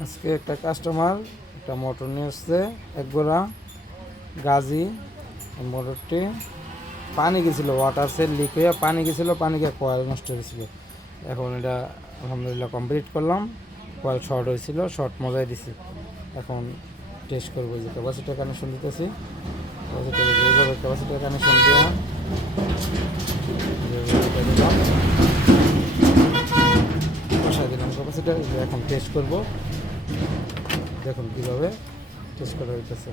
আজকে একটা কাস্টমার একটা মোটর নিয়ে আসছে, এক গোড়া গাজি। মোটরটি পানি গেছিল, ওয়াটার সেল লিক হয়ে পানি গেছিল, পানি গিয়ে কয়েল নষ্ট হয়েছিল। এখন এটা আলহামদুলিল্লাহ কমপ্লিট করলাম। কয়েল শর্ট হয়েছিল, শর্ট মজাই দিছি। এখন টেস্ট করবো, যে ক্যাপাসিটার কানেকশন দিতেছি। এইভাবে ক্যাপাসিটার কানেকশন দেওয়া দিলাম, বসাই দিলাম ক্যাপাসিটার। এখন টেস্ট করবো, দেখুন কীভাবে টেস্ট করা হইতেছে।